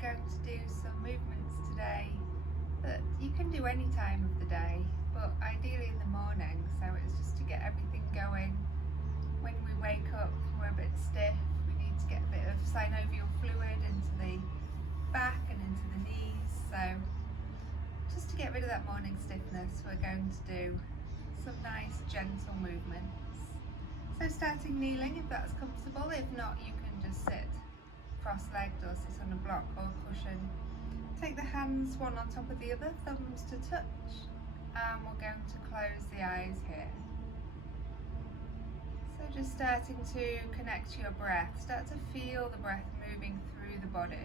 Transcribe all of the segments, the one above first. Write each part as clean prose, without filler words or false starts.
going to do some movements today that you can do any time of the day, but ideally in the morning, so it's just to get everything going. When we wake up, we're a bit stiff, we need to get a bit of synovial fluid into the back and into the knees, so just to get rid of that morning stiffness, we're going to do some nice gentle movements. So starting kneeling if that's comfortable, if not you can just sit cross-legged or sit on a block or cushion. Take the hands one on top of the other, thumbs to touch, and we're going to close the eyes here. So just starting to connect to your breath, start to feel the breath moving through the body.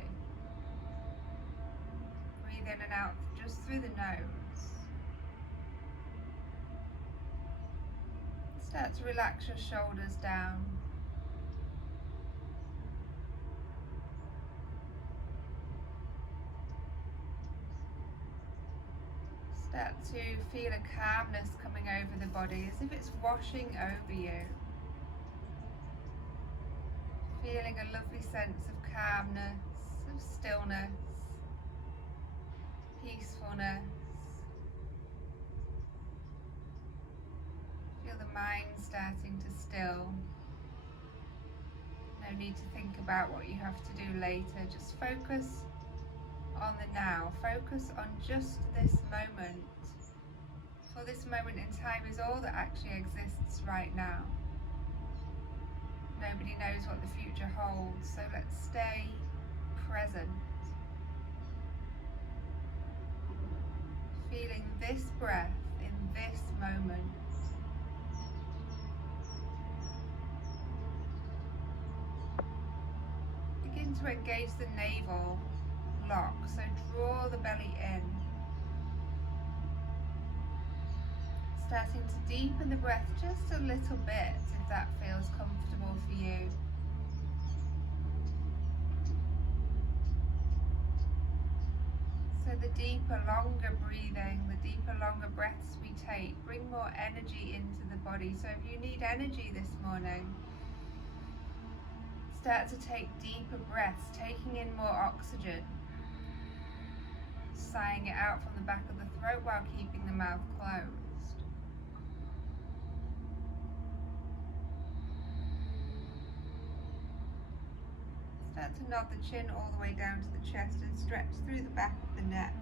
Breathe in and out just through the nose. Start to relax your shoulders down. Start to feel a calmness coming over the body, as if it's washing over you. Feeling a lovely sense of calmness, of stillness, peacefulness. Feel the mind starting to still. No need to think about what you have to do later, just focus on the now, focus on just this moment. For this moment in time is all that actually exists right now. Nobody knows what the future holds, so let's stay present. Feeling this breath in this moment. Begin to engage the navel lock, so draw the belly in. Starting to deepen the breath just a little bit if that feels comfortable for you. So the deeper, longer breathing, the deeper, longer breaths we take bring more energy into the body. So if you need energy this morning, start to take deeper breaths, taking in more oxygen. Sighing it out from the back of the throat while keeping the mouth closed. Start to nod the chin all the way down to the chest and stretch through the back of the neck.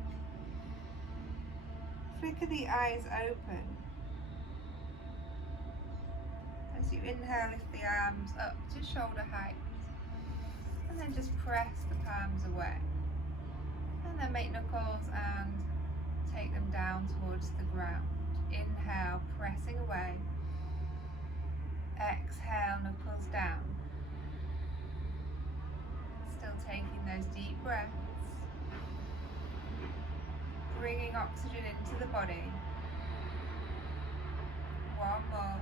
Flicker the eyes open. As you inhale, lift the arms up to shoulder height. And then just press the palms away. And then make knuckles and take them down towards the ground. Inhale, pressing away. Exhale, knuckles down. Still taking those deep breaths. Bringing oxygen into the body. One more.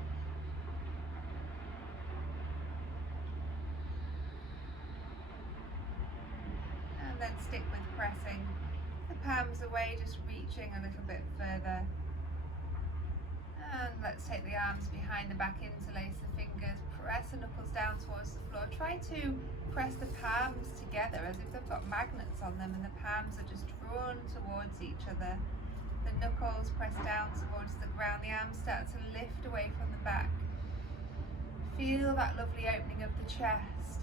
And then stick with pressing the palms away, just reaching a little bit further. And let's take the arms behind the back, interlace the fingers, press the knuckles down towards the floor. Try to press the palms together as if they've got magnets on them and the palms are just drawn towards each other. The knuckles press down towards the ground, the arms start to lift away from the back. Feel that lovely opening of the chest.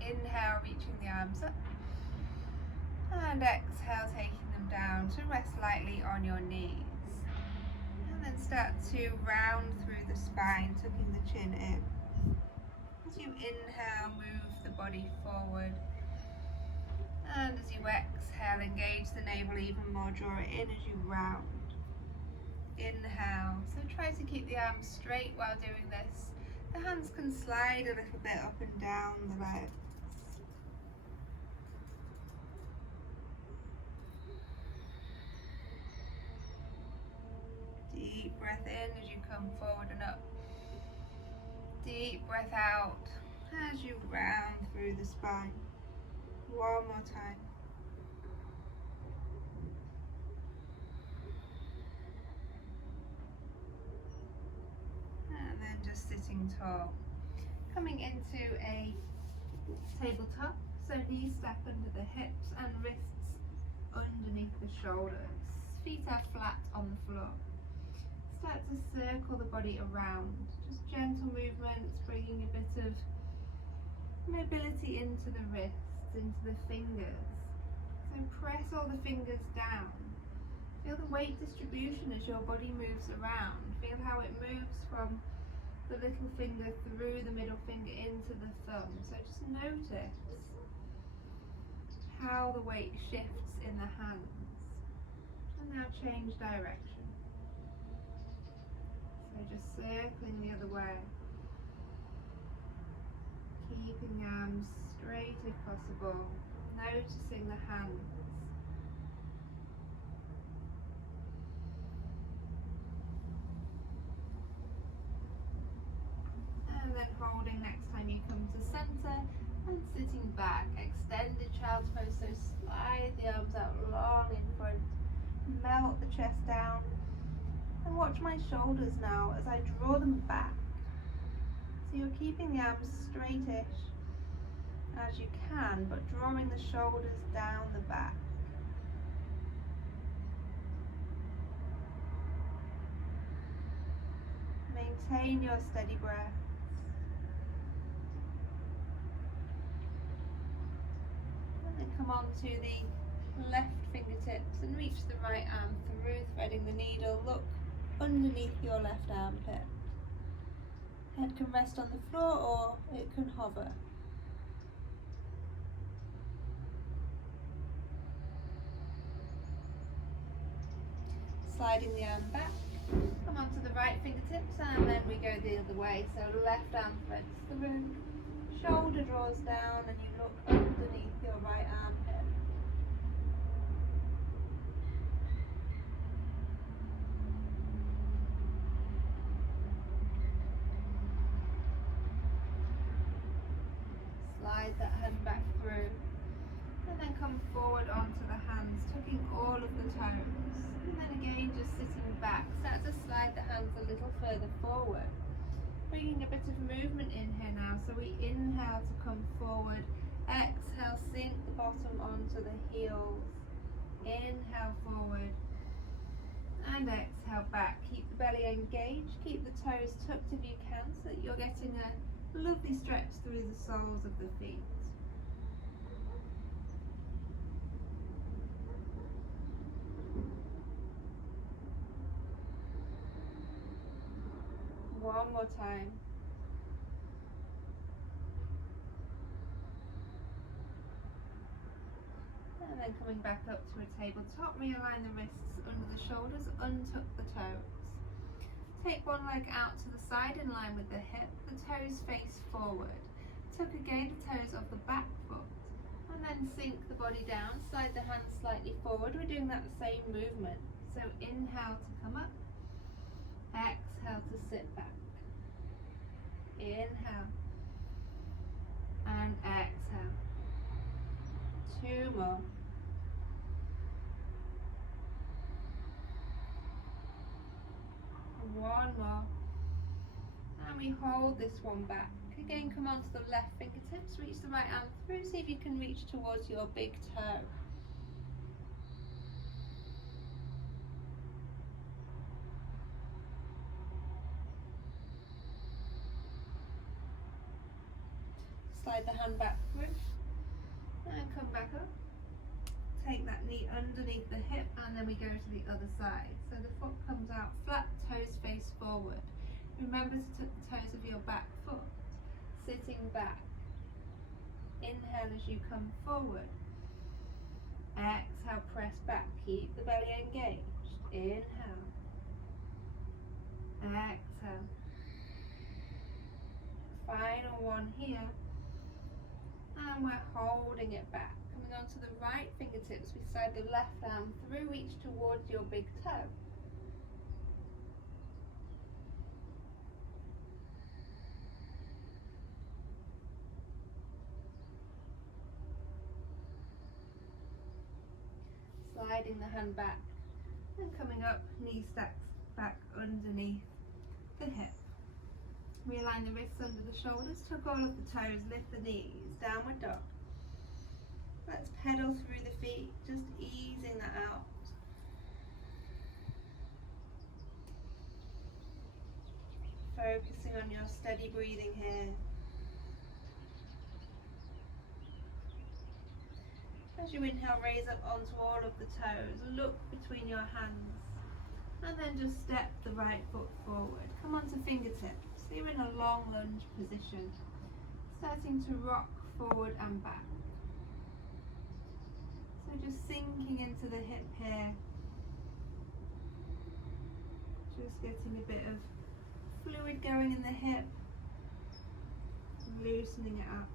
Inhale, reaching the arms up. And exhale, taking them down to rest lightly on your knees. And then start to round through the spine, tucking the chin in. As you inhale, move the body forward. And as you exhale, engage the navel even more, draw it in as you round. Inhale, so try to keep the arms straight while doing this. The hands can slide a little bit up and down the legs. Deep breath in as you come forward and up. Deep breath out as you round through the spine. One more time. And then just sitting tall. Coming into a tabletop, so knees stack under the hips and wrists underneath the shoulders. Feet are flat on the floor. Start to circle the body around, just gentle movements, bringing a bit of mobility into the wrists, into the fingers. So press all the fingers down. Feel the weight distribution as your body moves around. Feel how it moves from the little finger through the middle finger into the thumb. So just notice how the weight shifts in the hands. And now change direction. So just circling the other way. Keeping the arms straight if possible. Noticing the hands. And then holding next time you come to center and sitting back. Extended child's pose, so slide the arms out long in front. Melt the chest down. And watch my shoulders now as I draw them back. So you're keeping the arms straightish as you can, but drawing the shoulders down the back. Maintain your steady breath. And then come on to the left fingertips and reach the right arm through, threading the needle. Look underneath your left armpit. Head can rest on the floor or it can hover. Sliding the arm back, come onto the right fingertips and then we go the other way. So left arm threads through, shoulder draws down and you look underneath your right armpit. Slide that hand back through and then come forward onto the hands, tucking all of the toes. And then again just sitting back, start to slide the hands a little further forward. Bringing a bit of movement in here now, so we inhale to come forward, exhale, sink the bottom onto the heels. Inhale forward and exhale back. Keep the belly engaged, keep the toes tucked if you can, so that you're getting a lovely stretch through the soles of the feet. One more time. And then coming back up to a tabletop, realign the wrists under the shoulders, untuck the toes. Take one leg out to the side in line with the hip, the toes face forward. Tuck again the toes of the back foot. And then sink the body down, slide the hands slightly forward. We're doing that same movement. So inhale to come up, exhale to sit back. Inhale and exhale. Two more. One more. And we hold this one back. Again, come onto the left fingertips, reach the right arm through, see if you can reach towards your big toe. Slide the hand back through and come back up. Take that knee underneath the hip and then we go to the other side. So the foot comes out flat, toes face forward. Remember to tuck the toes of your back foot. Sitting back. Inhale as you come forward. Exhale, press back. Keep the belly engaged. Inhale. Exhale. Final one here. And we're holding it back. Coming onto the right fingertips, we slide the left arm through, reach towards your big toe. Sliding the hand back and coming up, knee stacks back underneath the hip. Realign the wrists under the shoulders, tuck all of the toes, lift the knees, downward dog. Let's pedal through the feet, just easing that out. Focusing on your steady breathing here. As you inhale, raise up onto all of the toes, look between your hands, and then just step the right foot forward. Come onto fingertips. So you're in a long lunge position, starting to rock forward and back. So just sinking into the hip here, just getting a bit of fluid going in the hip, loosening it up.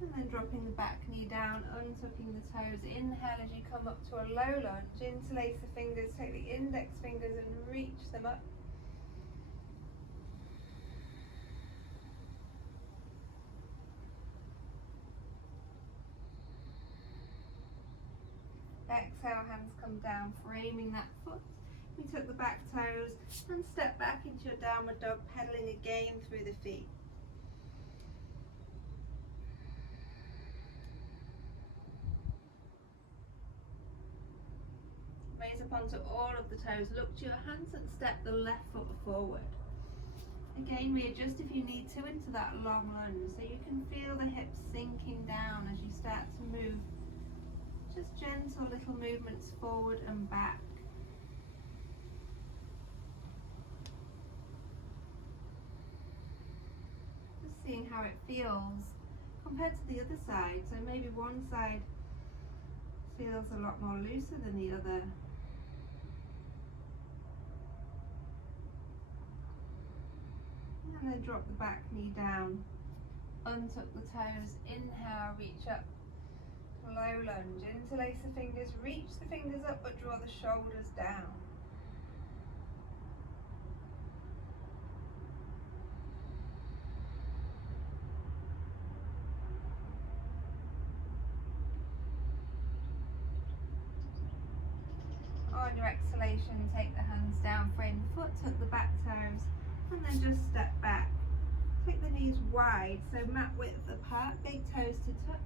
And then dropping the back knee down, untucking the toes. Inhale as you come up to a low lunge. Interlace the fingers, take the index fingers and reach them up. Exhale, hands come down, framing that foot. We tuck the back toes and step back into your downward dog, pedaling again through the feet. Raise up onto all of the toes, look to your hands and step the left foot forward. Again, readjust if you need to into that long lunge, so you can feel the hips sinking down as you start to move. Just gentle little movements forward and back. Just seeing how it feels compared to the other side. So maybe one side feels a lot more looser than the other. And then drop the back knee down. Untuck the toes. Inhale, reach up. Low lunge, interlace the fingers, reach the fingers up but draw the shoulders down. On your exhalation, take the hands down, frame the foot, tuck the back toes, and then just step back. Take the knees wide, so mat width apart, big toes to touch.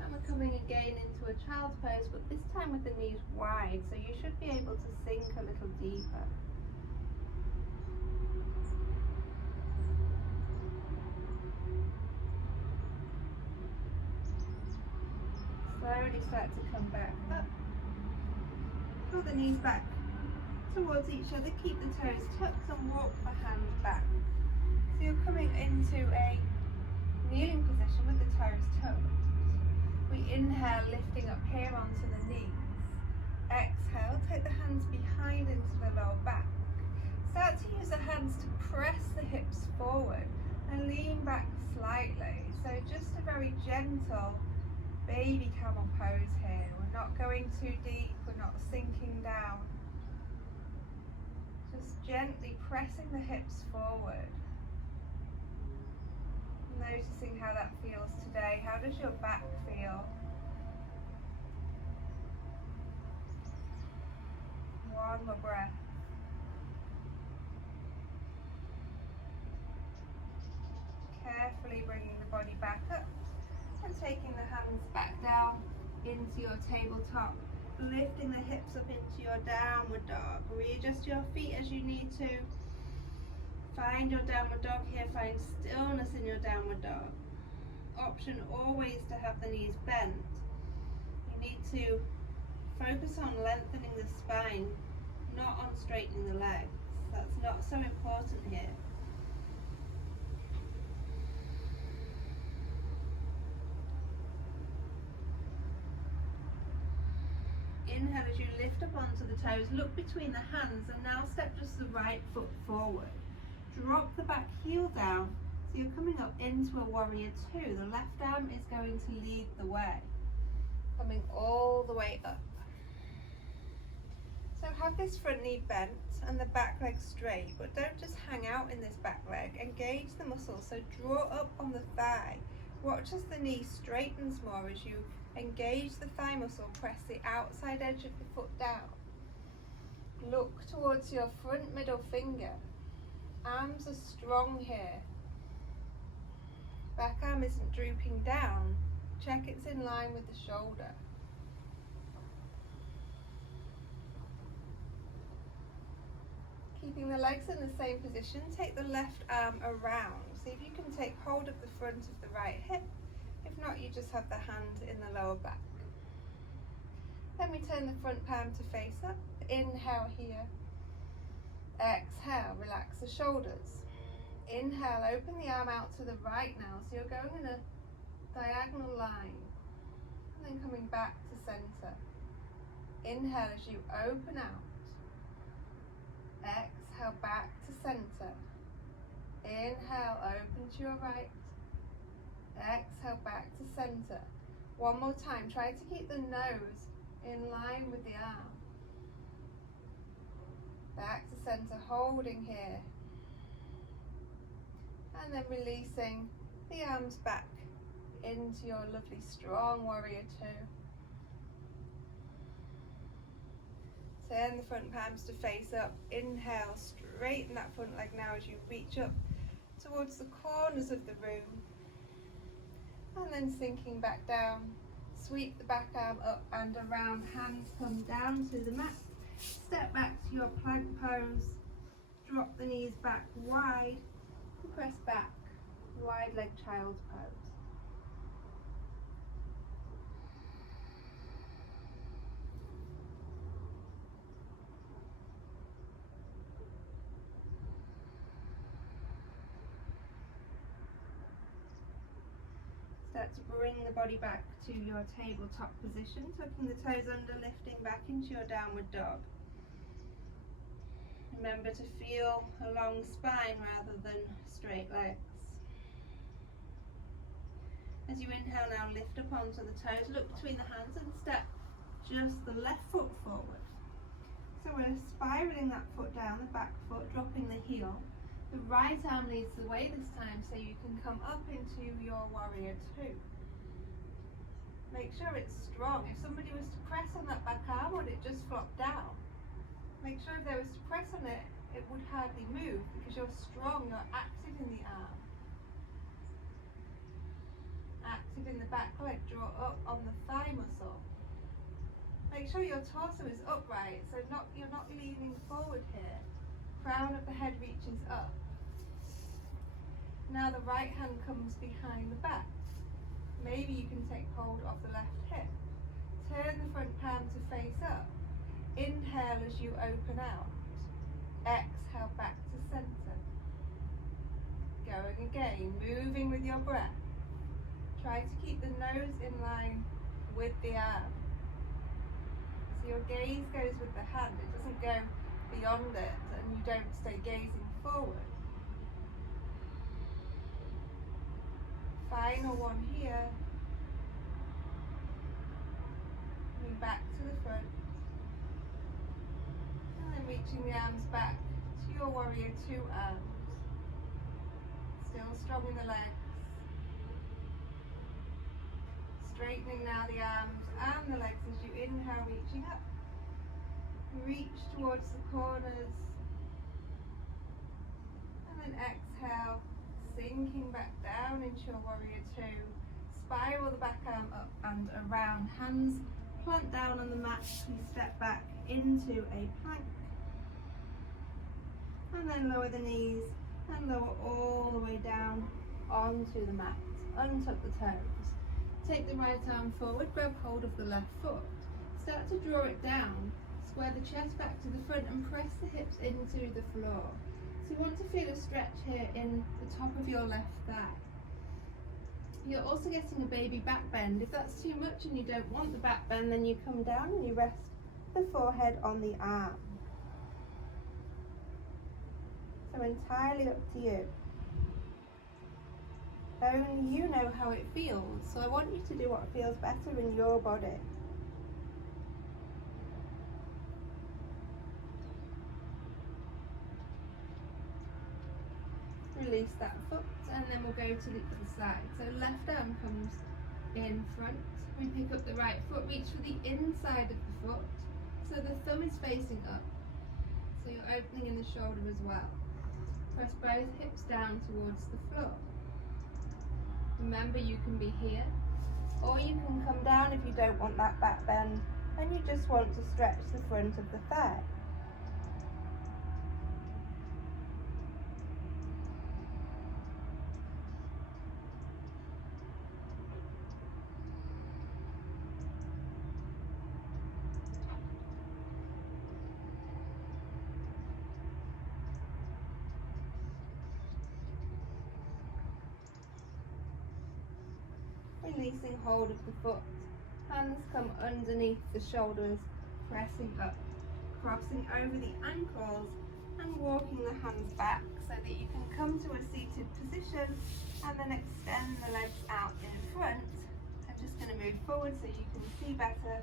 And we're coming again into a child's pose, but this time with the knees wide, so you should be able to sink a little deeper. Slowly start to come back up. Pull the knees back towards each other, keep the toes tucked and walk the hands back. So you're coming into a kneeling position with the toes tucked. We inhale, lifting up here onto the knees. Exhale, take the hands behind into the lower back. Start to use the hands to press the hips forward and lean back slightly. So just a very gentle baby camel pose here. We're not going too deep, we're not sinking down. Just gently pressing the hips forward. Noticing how that feels today. How does your back feel? One more breath. Carefully bringing the body back up and taking the hands back down into your tabletop. Lifting the hips up into your downward dog. Readjust your feet as you need to. Find your downward dog here, find stillness in your downward dog. Option always to have the knees bent. You need to focus on lengthening the spine, not on straightening the legs. That's not so important here. Inhale as you lift up onto the toes, look between the hands, and now step just the right foot forward. Drop the back heel down, so you're coming up into a warrior two. The left arm is going to lead the way, coming all the way up. So have this front knee bent and the back leg straight, but don't just hang out in this back leg. Engage the muscles, so draw up on the thigh. Watch as the knee straightens more as you Engage the thigh muscle, press the outside edge of the foot down. Look towards your front middle finger. Arms are strong here. Back arm isn't drooping down. Check it's in line with the shoulder. Keeping the legs in the same position, take the left arm around. See if you can take hold of the front of the right hip. If not, you just have the hand in the lower back. Then we turn the front palm to face up. Inhale here. Exhale, relax the shoulders. Inhale, open the arm out to the right now. So you're going in a diagonal line. And then coming back to center. Inhale as you open out. Exhale, back to center. Inhale, open to your right. Exhale, back to center. One more time. Try to keep the nose in line with the arm. Back to center, holding here. And then releasing the arms back into your lovely strong warrior two. Turn the front palms to face up. Inhale, straighten that front leg now as you reach up towards the corners of the room. And then sinking back down. Sweep the back arm up and around. Hands come down to the mat. Step back to your plank pose. Drop the knees back wide. And press back. Wide leg child's pose. Start to bring the body back to your tabletop position, tucking the toes under, lifting back into your downward dog. Remember to feel a long spine rather than straight legs. As you inhale now, lift up onto the toes, look between the hands and step just the left foot forward. So we're spiraling that foot down, the back foot, dropping the heel. The right arm leads the way this time so you can come up into your warrior two. Make sure it's strong. If somebody was to press on that back arm, would it just flop down? Make sure if they was to press on it, it would hardly move because you're strong, you're active in the arm. Active in the back leg, draw up on the thigh muscle. Make sure your torso is upright, so you're not leaning forward here. Crown of the head reaches up. Now the right hand comes behind the back. Maybe you can take hold of the left hip. Turn the front palm to face up. Inhale as you open out. Exhale back to center. Going again, moving with your breath. Try to keep the nose in line with the arm. So your gaze goes with the hand. It doesn't go beyond it and you don't stay gazing forward. Final one here. Coming back to the front. And then reaching the arms back to your warrior two arms. Still strong in the legs. Straightening now the arms and the legs as you inhale, reaching up. Reach towards the corners. And then exhale, sinking back down into your warrior two. Spiral the back arm up and around. Hands plant down on the mat. You step back into a plank. And then lower the knees and lower all the way down onto the mat. Untuck the toes. Take the right arm forward, grab hold of the left foot. Start to draw it down. Square the chest back to the front and press the hips into the floor. So you want to feel a stretch here in the top of your left thigh. You're also getting a baby back bend. If that's too much and you don't want the back bend, then you come down and you rest the forehead on the arm. So entirely up to you. Only you know how it feels, so I want you to do what feels better in your body. Release that foot and then we'll go to the other side. So left arm comes in front. We pick up the right foot, reach for the inside of the foot, so the thumb is facing up. So you're opening in the shoulder as well. Press both hips down towards the floor. Remember, you can be here, or you can come down if you don't want that back bend and you just want to stretch the front of the thigh. Releasing hold of the foot, hands come underneath the shoulders, pressing up, crossing over the ankles and walking the hands back so that you can come to a seated position and then extend the legs out in front. I'm just going to move forward so you can see better.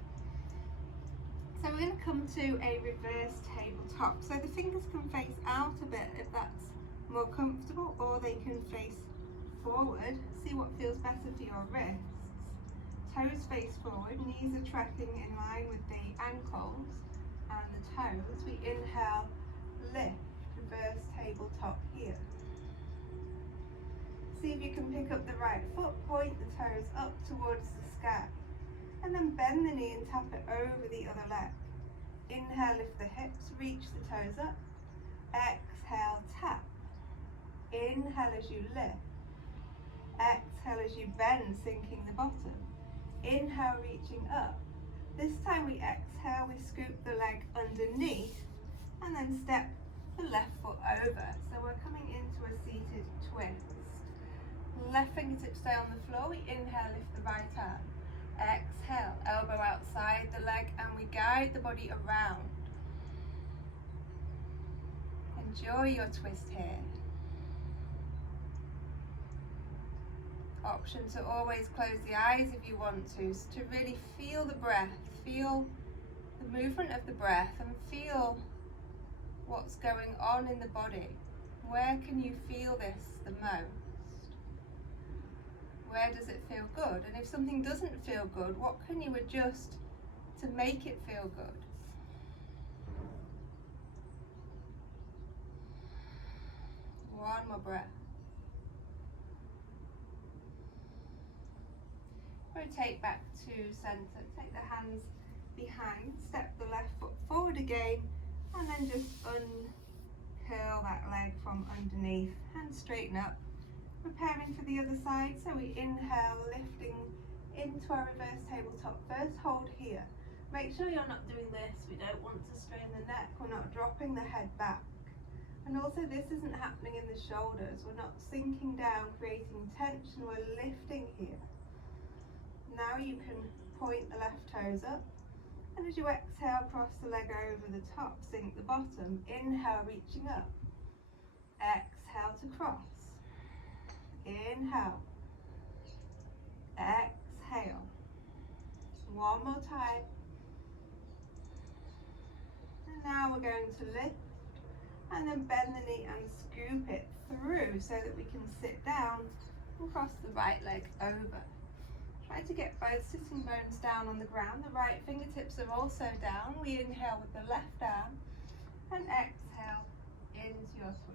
So we're going to come to a reverse tabletop. So the fingers can face out a bit if that's more comfortable, or they can face forward. See what feels better for your wrists. Toes face forward, knees are tracking in line with the ankles and the toes. We inhale, lift, reverse tabletop here. See if you can pick up the right foot, point the toes up towards the sky, and then bend the knee and tap it over the other leg. Inhale, lift the hips, reach the toes up. Exhale, tap. Inhale as you lift. Exhale as you bend, sinking the bottom. Inhale, reaching up. This time we exhale, we scoop the leg underneath and then step the left foot over. So we're coming into a seated twist. Left fingertips stay on the floor. We inhale, lift the right arm. Exhale, elbow outside the leg, and we guide the body around. Enjoy your twist here. Option to always close the eyes if you want to really feel the breath, feel the movement of the breath and feel what's going on in the body. Where can you feel this the most? Where does it feel good? And if something doesn't feel good, what can you adjust to make it feel good? One more breath. Rotate back to center, take the hands behind, step the left foot forward again, and then just uncurl that leg from underneath and straighten up. Preparing for the other side, so we inhale, lifting into our reverse tabletop. First hold here. Make sure you're not doing this, we don't want to strain the neck, we're not dropping the head back. And also this isn't happening in the shoulders, we're not sinking down, creating tension, we're lifting here. Now you can point the left toes up, and as you exhale, cross the leg over the top, sink the bottom. Inhale, reaching up. Exhale to cross. Inhale. Exhale. One more time. And now we're going to lift, and then bend the knee and scoop it through so that we can sit down and cross the right leg over. Try to get both sitting bones down on the ground. The right fingertips are also down. We inhale with the left arm and exhale into your twist.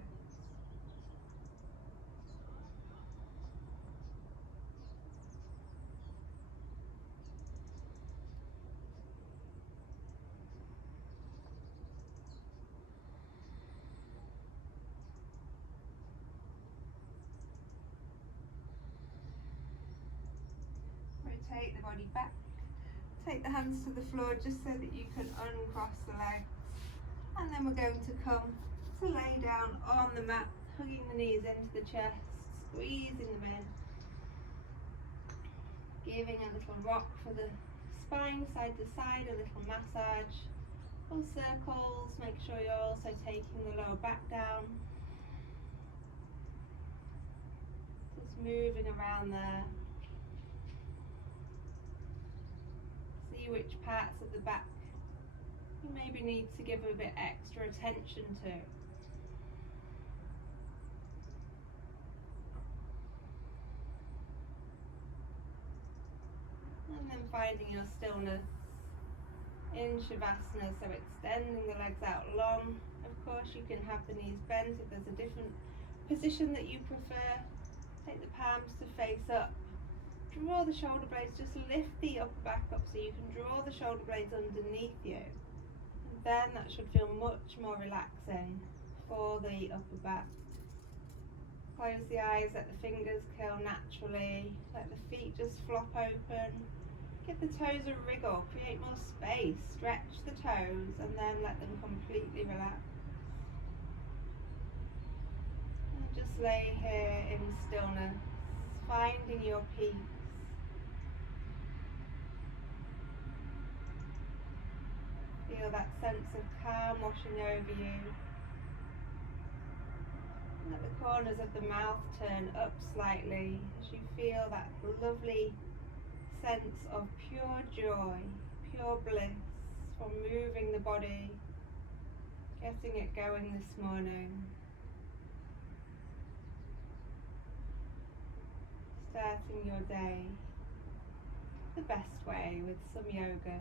Rotate the body back. Take the hands to the floor just so that you can uncross the legs. And then we're going to come to lay down on the mat, hugging the knees into the chest, squeezing them in. Giving a little rock for the spine, side to side, a little massage. Full circles, make sure you're also taking the lower back down. Just moving around there. See which parts of the back you maybe need to give a bit extra attention to. finding your stillness in Shavasana, so extending the legs out long. Of course, you can have the knees bent if there's a different position that you prefer. Take the palms to face up. Draw the shoulder blades, just lift the upper back up so you can draw the shoulder blades underneath you. And then that should feel much more relaxing for the upper back. Close the eyes, let the fingers curl naturally, let the feet just flop open. Give the toes a wriggle, create more space, stretch the toes and then let them completely relax. And just lay here in stillness, finding your peace. Feel that sense of calm washing over you. Let the corners of the mouth turn up slightly as you feel that lovely sense of pure joy, pure bliss from moving the body, getting it going this morning. Starting your day the best way with some yoga.